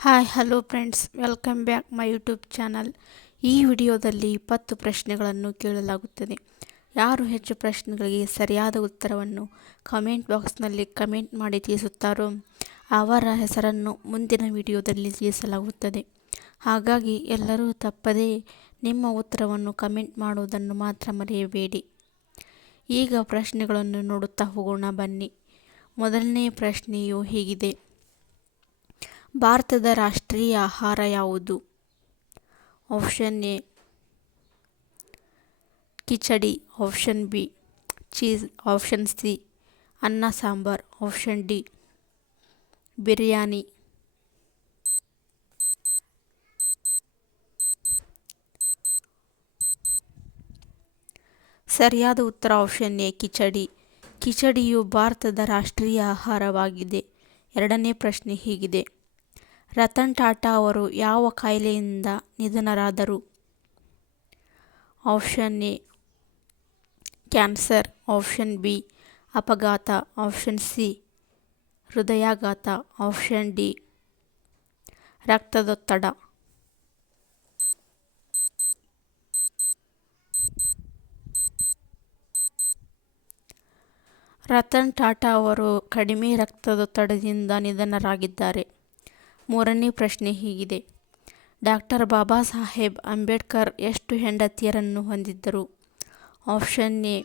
Hi hello friends, welcome back my YouTube channel. ಈ ವಿಡಿಯೋದಲ್ಲಿ 20 ಪ್ರಶ್ನೆಗಳನ್ನು ಕೇಳಲಾಗುತ್ತದೆ. ಯಾರು ಹೆಚ್ಚು ಪ್ರಶ್ನೆಗಳಿಗೆ ಸರಿಯಾದ ಉತ್ತರವನ್ನು ಕಮೆಂಟ್ ಬಾಕ್ಸ್ನಲ್ಲಿ ಕಮೆಂಟ್ ಮಾಡಿ ತಿಳಿಸುತ್ತಾರೋ ಅವರ ಹೆಸರನ್ನು ಮುಂದಿನ ವಿಡಿಯೋದಲ್ಲಿ ತಿಳಿಸಲಾಗುತ್ತದೆ. ಹಾಗಾಗಿ ಎಲ್ಲರೂ ತಪ್ಪದೇ ನಿಮ್ಮ ಉತ್ತರವನ್ನು ಕಮೆಂಟ್ ಮಾಡುವುದನ್ನು ಮಾತ್ರ ಮರೆಯಬೇಡಿ. ಈಗ ಪ್ರಶ್ನೆಗಳನ್ನು ನೋಡುತ್ತಾ ಹೋಗೋಣ ಬನ್ನಿ. ಮೊದಲನೇ ಪ್ರಶ್ನೆಯು ಹೀಗಿದೆ: ಭಾರತದ ರಾಷ್ಟ್ರೀಯ ಆಹಾರ ಯಾವುದು? Option A khichdi, option B cheese, option C ಅನ್ನ ಸಾಂಬಾರ್, ಆಪ್ಷನ್ ಡಿ ಬಿರಿಯಾನಿ. ಸರಿಯಾದ ಉತ್ತರ ಆಪ್ಷನ್ ಎ ಕಿಚಡಿ. ಕಿಚಡಿಯು ಭಾರತದ ರಾಷ್ಟ್ರೀಯ ಆಹಾರವಾಗಿದೆ. ಎರಡನೇ ಪ್ರಶ್ನೆ ಹೀಗಿದೆ: ರತನ್ ಟಾಟಾ ಅವರು ಯಾವ ಕಾಯಿಲೆಯಿಂದ ನಿಧನರಾದರು? Option A cancer, option B ಅಪಘಾತ, ಆಪ್ಷನ್ ಸಿ ಹೃದಯಾಘಾತ, ಆಪ್ಷನ್ ಡಿ ರಕ್ತದೊತ್ತಡ. ರತನ್ ಟಾಟಾ ಅವರು ಕಡಿಮೆ ರಕ್ತದೊತ್ತಡದಿಂದ ನಿಧನರಾಗಿದ್ದಾರೆ. ಮೂರನೇ ಪ್ರಶ್ನೆ ಹೀಗಿದೆ: ಡಾಕ್ಟರ್ ಬಾಬಾ ಸಾಹೇಬ್ ಅಂಬೇಡ್ಕರ್ ಎಷ್ಟು ಹೆಂಡತಿಯರನ್ನು ಹೊಂದಿದ್ದರು? ಆಪ್ಷನ್ ಎ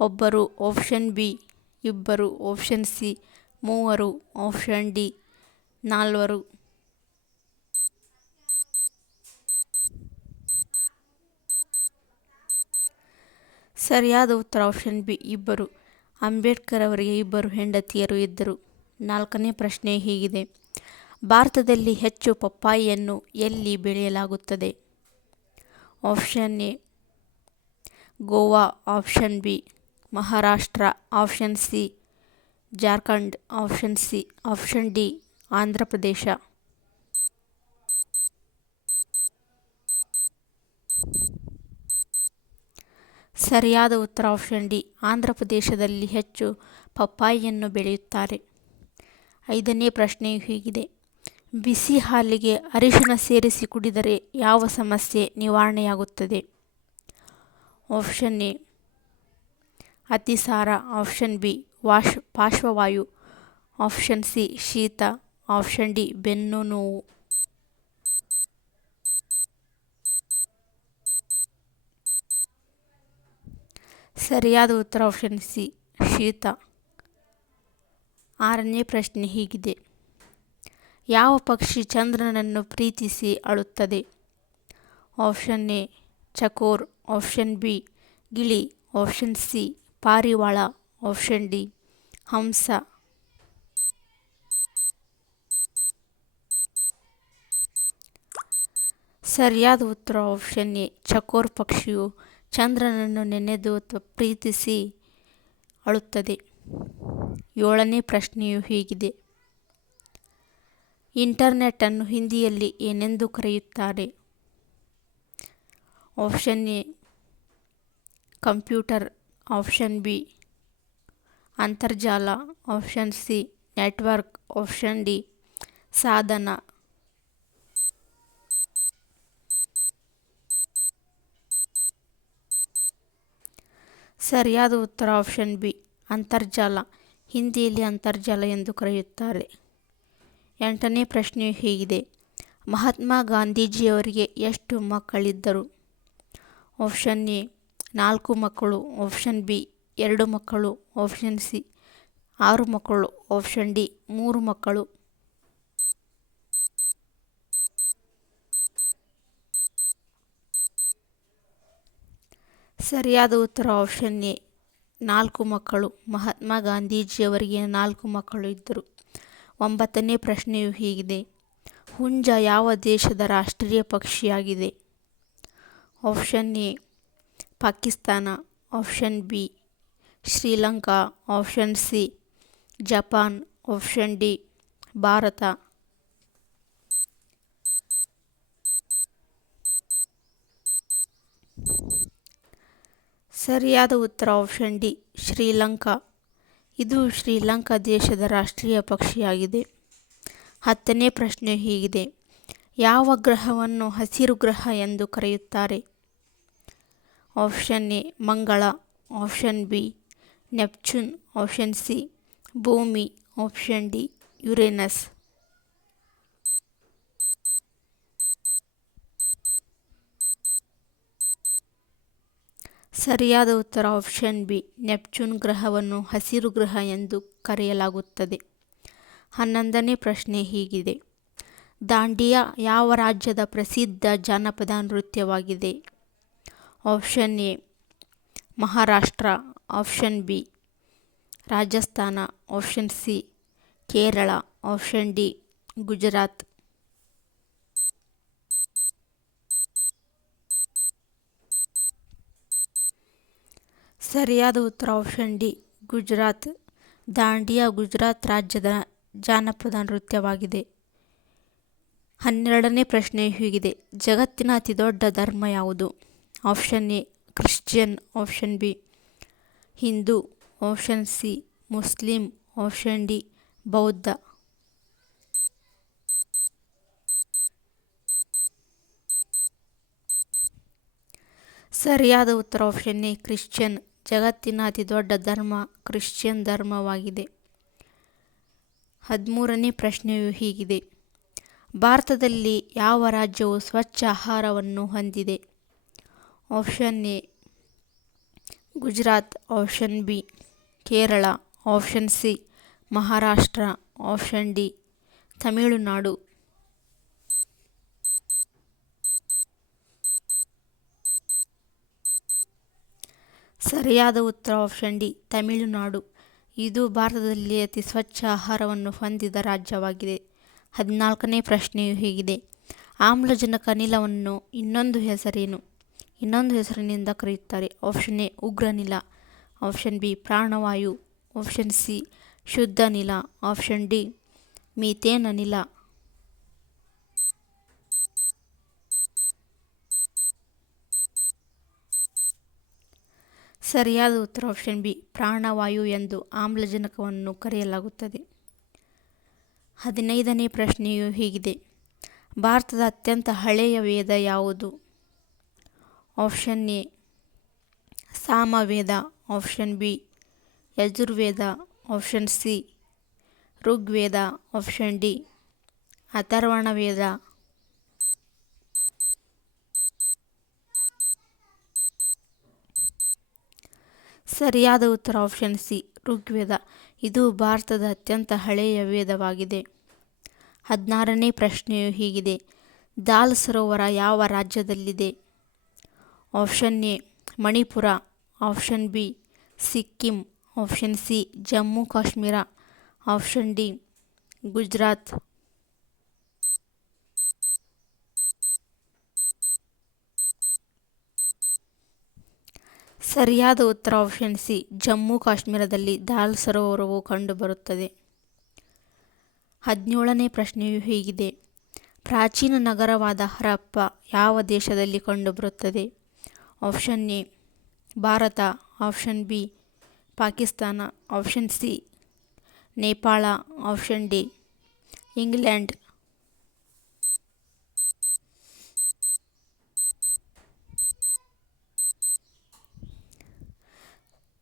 ಒಬ್ಬರು, ಆಪ್ಷನ್ ಬಿ ಇಬ್ಬರು, ಆಪ್ಷನ್ ಸಿ ಮೂವರು, ಆಪ್ಷನ್ ಡಿ ನಾಲ್ವರು. ಸರಿಯಾದ ಉತ್ತರ ಆಪ್ಷನ್ ಬಿ ಇಬ್ಬರು. ಅಂಬೇಡ್ಕರ್ ಅವರಿಗೆ ಇಬ್ಬರು ಹೆಂಡತಿಯರು ಇದ್ದರು. ನಾಲ್ಕನೇ ಪ್ರಶ್ನೆ ಹೀಗಿದೆ: ಭಾರತದಲ್ಲಿ ಹೆಚ್ಚು ಪಪ್ಪಾಯಿಯನ್ನು ಎಲ್ಲಿ ಬೆಳೆಯಲಾಗುತ್ತದೆ? Option A Goa, option B Maharashtra, option C Jharkhand, option D Andhra Pradesh. ಸರಿಯಾದ ಉತ್ತರ ಆಪ್ಷನ್ ಡಿ ಆಂಧ್ರ ಪ್ರದೇಶದಲ್ಲಿ ಹೆಚ್ಚು ಪಪ್ಪಾಯಿಯನ್ನು ಬೆಳೆಯುತ್ತಾರೆ. ಐದನೇ ಪ್ರಶ್ನೆಯು ಹೀಗಿದೆ: ಬಿಸಿ ಹಾಲಿಗೆ ಅರಿಶಿನ ಸೇರಿಸಿ ಕುಡಿದರೆ ಯಾವ ಸಮಸ್ಯೆ ನಿವಾರಣೆಯಾಗುತ್ತದೆ? ಆಪ್ಷನ್ ಎ ಅತಿಸಾರ, ಆಪ್ಷನ್ ಬಿ ಪಾರ್ಶ್ವವಾಯು, ಆಪ್ಷನ್ ಸಿ ಶೀತ, ಆಪ್ಷನ್ ಡಿ ಬೆನ್ನು ನೋವು. ಸರಿಯಾದ ಉತ್ತರ ಆಪ್ಷನ್ ಸಿ ಶೀತ. ಆರನೇ ಪ್ರಶ್ನೆ ಹೀಗಿದೆ: ಯಾವ ಪಕ್ಷಿ ಚಂದ್ರನನ್ನು ಪ್ರೀತಿಸಿ ಅಳುತ್ತದೆ? ಆಪ್ಷನ್ ಎ ಚಕೋರ್, ಆಪ್ಷನ್ ಬಿ ಗಿಳಿ, ಆಪ್ಷನ್ ಸಿ ಪಾರಿವಾಳ, ಆಪ್ಷನ್ ಡಿ ಹಂಸ. ಸರಿಯಾದ ಉತ್ತರ ಆಪ್ಷನ್ ಎ ಚಕೋರ್ ಪಕ್ಷಿಯು ಚಂದ್ರನನ್ನು ನೆನೆದು ಪ್ರೀತಿಸಿ ಅಳುತ್ತದೆ. ಏಳನೇ ಪ್ರಶ್ನೆಯು ಹೀಗಿದೆ: ಇಂಟರ್ನೆಟ್ ಅನ್ನು ಹಿಂದಿಯಲ್ಲಿ ಏನೆಂದು ಕರೆಯುತ್ತಾರೆ? Option A computer, option B ಅಂತರ್ಜಾಲ, option C network, option D ಸಾಧನ. ಸರಿಯಾದ ಉತ್ತರ ಆಪ್ಷನ್ ಬಿ ಅಂತರ್ಜಾಲ. ಹಿಂದಿಯಲ್ಲಿ ಅಂತರ್ಜಾಲ ಎಂದು ಕರೆಯುತ್ತಾರೆ. ಎಂಟನೇ ಪ್ರಶ್ನೆಯು ಹೀಗಿದೆ: ಮಹಾತ್ಮ ಗಾಂಧೀಜಿಯವರಿಗೆ ಎಷ್ಟು ಮಕ್ಕಳಿದ್ದರು? ಆಪ್ಷನ್ ಎ 4 ಮಕ್ಕಳು, ಆಪ್ಷನ್ ಬಿ 2 ಮಕ್ಕಳು, ಆಪ್ಷನ್ ಸಿ 6 ಮಕ್ಕಳು, ಆಪ್ಷನ್ ಡಿ 3 ಮಕ್ಕಳು. ಸರಿಯಾದ ಉತ್ತರ ಆಪ್ಷನ್ ಎ 4 ಮಕ್ಕಳು. ಮಹಾತ್ಮ ಗಾಂಧೀಜಿಯವರಿಗೆ 4 ಮಕ್ಕಳು ಇದ್ದರು. 9ನೇ ಪ್ರಶ್ನೆಯು ಹೀಗಿದೆ: ಹುಂಜ ಯಾವ ದೇಶದ ರಾಷ್ಟ್ರೀಯ ಪಕ್ಷಿಯಾಗಿದೆ? Option A Pakistan, option B Sri Lanka, option C Japan, option D Bharat. ಸರಿಯಾದ ಉತ್ತರ ಆಪ್ಷನ್ ಡಿ ಶ್ರೀಲಂಕಾ. ಇದು ಶ್ರೀಲಂಕಾ ದೇಶದ ರಾಷ್ಟ್ರೀಯ ಪಕ್ಷಿಯಾಗಿದೆ. 10ನೇ ಪ್ರಶ್ನೆ ಹೀಗಿದೆ: ಯಾವ ಗ್ರಹವನ್ನು ಹಸಿರು ಗ್ರಹ ಎಂದು ಕರೆಯುತ್ತಾರೆ? ಆಪ್ಷನ್ ಎ ಮಂಗಳ, option B Neptune, option C ಭೂಮಿ, ಆಪ್ಷನ್ ಡಿ ಯುರೇನಸ್. ಸರಿಯಾದ ಉತ್ತರ ಆಪ್ಷನ್ ಬಿ ನೆಪ್ಚೂನ್ ಗ್ರಹವನ್ನು ಹಸಿರು ಗ್ರಹ ಎಂದು ಕರೆಯಲಾಗುತ್ತದೆ. 11ನೇ ಪ್ರಶ್ನೆ ಹೀಗಿದೆ: ದಾಂಡಿಯಾ ಯಾವ ರಾಜ್ಯದ ಪ್ರಸಿದ್ಧ ಜಾನಪದ ನೃತ್ಯವಾಗಿದೆ? Option A Maharashtra, option B Rajasthan, option C Kerala, option D Gujarat. ಸರಿಯಾದ ಉತ್ತರ ಆಪ್ಷನ್ ಡಿ ಗುಜರಾತ್. ದಾಂಡಿಯಾ ಗುಜರಾತ್ ರಾಜ್ಯದ ಜಾನಪದ ನೃತ್ಯವಾಗಿದೆ. 12ನೇ ಪ್ರಶ್ನೆ ಹೀಗಿದೆ: ಜಗತ್ತಿನ ಅತಿದೊಡ್ಡ ಧರ್ಮ ಯಾವುದು? Option A Christian, option B Hindu, option C Muslim, option D ಬೌದ್ಧ. ಸರಿಯಾದ ಉತ್ತರ ಆಪ್ಷನ್ ಎ ಕ್ರಿಶ್ಚಿಯನ್. ಜಗತ್ತಿನ ಅತಿದೊಡ್ಡ ಧರ್ಮ ಕ್ರಿಶ್ಚಿಯನ್ ಧರ್ಮವಾಗಿದೆ. 13ನೇ ಪ್ರಶ್ನೆಯು ಹೀಗಿದೆ: ಭಾರತದಲ್ಲಿ ಯಾವ ರಾಜ್ಯವು ಸ್ವಚ್ಛ ಆಹಾರವನ್ನು ಹೊಂದಿದೆ? Option A Gujarat, option B Kerala, option C Maharashtra, option D Tamil Nadu. ಸರಿಯಾದ ಉತ್ತರ ಆಪ್ಷನ್ ಡಿ ತಮಿಳುನಾಡು. ಇದು ಭಾರತದಲ್ಲಿ ಅತಿ ಸ್ವಚ್ಛ ಆಹಾರವನ್ನು ಹೊಂದಿದ ರಾಜ್ಯವಾಗಿದೆ. 14ನೇ ಪ್ರಶ್ನೆಯು ಹೀಗಿದೆ: ಆಮ್ಲಜನಕ ಅನಿಲವನ್ನು ಇನ್ನೊಂದು ಹೆಸರಿನಿಂದ ಕರೆಯುತ್ತಾರೆ. ಆಪ್ಷನ್ ಎ ಉಗ್ರನಿಲ, ಆಪ್ಷನ್ ಬಿ ಪ್ರಾಣವಾಯು, ಆಪ್ಷನ್ ಸಿ ಶುದ್ಧ ಅನಿಲ, ಆಪ್ಷನ್ ಡಿ ಮೀಥೇನ್ ಅನಿಲ. ಸರಿಯಾದ ಉತ್ತರ ಆಪ್ಷನ್ ಬಿ ಪ್ರಾಣವಾಯು ಎಂದು ಆಮ್ಲಜನಕವನ್ನು ಕರೆಯಲಾಗುತ್ತದೆ. 15ನೇ ಪ್ರಶ್ನೆಯು ಹೀಗಿದೆ: ಭಾರತದ ಅತ್ಯಂತ ಹಳೆಯ ವೇದ ಯಾವುದು? Option A Samaveda, option B Yajurveda, option C Rigveda, option D Atharvana Veda. ಸರಿಯಾದ ಉತ್ತರ ಆಪ್ಷನ್ ಸಿ ಋಗ್ವೇದ. ಇದು ಭಾರತದ ಅತ್ಯಂತ ಹಳೆಯ ವೇದವಾಗಿದೆ. 16ನೇ ಪ್ರಶ್ನೆಯು ಹೀಗಿದೆ: ದಾಲ್ ಸರೋವರ ಯಾವ ರಾಜ್ಯದಲ್ಲಿದೆ? Option A Manipur, option B Sikkim, option C Jammu Kashmir, option D Gujarat. ಸರಿಯಾದ ಉತ್ತರ ಆಪ್ಷನ್ ಸಿ ಜಮ್ಮು ಕಾಶ್ಮೀರದಲ್ಲಿ ದಾಲ್ ಸರೋವರವು ಕಂಡುಬರುತ್ತದೆ. 17ನೇ ಪ್ರಶ್ನೆಯು ಹೀಗಿದೆ: ಪ್ರಾಚೀನ ನಗರವಾದ ಹರಪ್ಪ ಯಾವ ದೇಶದಲ್ಲಿ ಕಂಡುಬರುತ್ತದೆ? Option A Bharat, option B Pakistan, option C Nepal, option D England.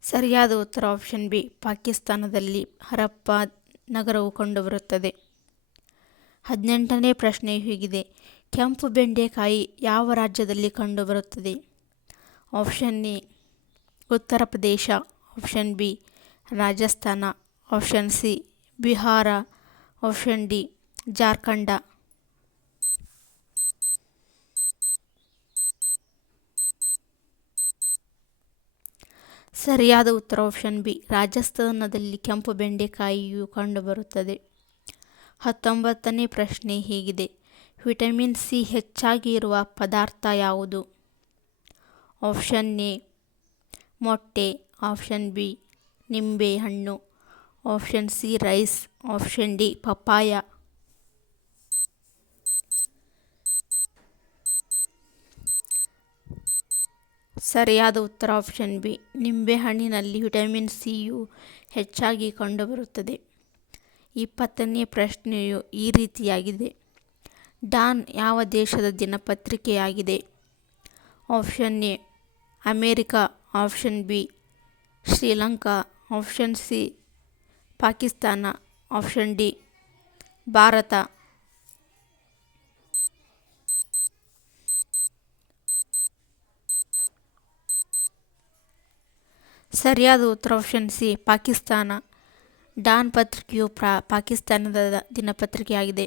ಸರಿಯಾದ ಉತ್ತರ ಆಪ್ಷನ್ ಬಿ ಪಾಕಿಸ್ತಾನದಲ್ಲಿ ಹರಪ್ಪ ನಗರವು ಕಂಡುಬರುತ್ತದೆ. 18ನೇ ಪ್ರಶ್ನೆ ಹೀಗಿದೆ: ಕೆಂಪು ಬೆಂಡೆಕಾಯಿ ಯಾವ ರಾಜ್ಯದಲ್ಲಿ ಕಂಡುಬರುತ್ತದೆ? Option A Uttar Pradesh, option B Rajasthan, option C Bihar, option D Jharkhand. ಸರಿಯಾದ ಉತ್ತರ ಆಪ್ಷನ್ ಬಿ ರಾಜಸ್ಥಾನದಲ್ಲಿ ಕೆಂಪು ಬೆಂಡೆಕಾಯಿಯು ಕಂಡುಬರುತ್ತದೆ. 19ನೇ ಪ್ರಶ್ನೆ ಹೀಗಿದೆ: ವಿಟಮಿನ್ ಸಿ ಹೆಚ್ಚಾಗಿ ಇರುವ ಪದಾರ್ಥ ಯಾವುದು? ಆಪ್ಷನ್ ಎ ಮೊಟ್ಟೆ, ಆಪ್ಷನ್ ಬಿ ನಿಂಬೆ ಹಣ್ಣು, option C rice, option D ಪಪ್ಪಾಯ. ಸರಿಯಾದ ಉತ್ತರ ಆಪ್ಷನ್ ಬಿ ನಿಂಬೆಹಣ್ಣಿನಲ್ಲಿ ವಿಟಮಿನ್ ಸಿಯು ಹೆಚ್ಚಾಗಿ ಕಂಡುಬರುತ್ತದೆ. 20ನೇ ಪ್ರಶ್ನೆಯು ಈ ರೀತಿಯಾಗಿದೆ. ಡಾನ್ ಯಾವ ದೇಶದ ದಿನಪತ್ರಿಕೆಯಾಗಿದೆ? Option A America, option B Sri Lanka, option C Pakistan, option D Bharat. ಸರಿಯಾದ ಉತ್ತರ ಆಪ್ಷನ್ ಸಿ ಪಾಕಿಸ್ತಾನ. ಡಾನ್ ಪತ್ರಿಕೆಯು ಪಾಕಿಸ್ತಾನದ ದಿನಪತ್ರಿಕೆಯಾಗಿದೆ.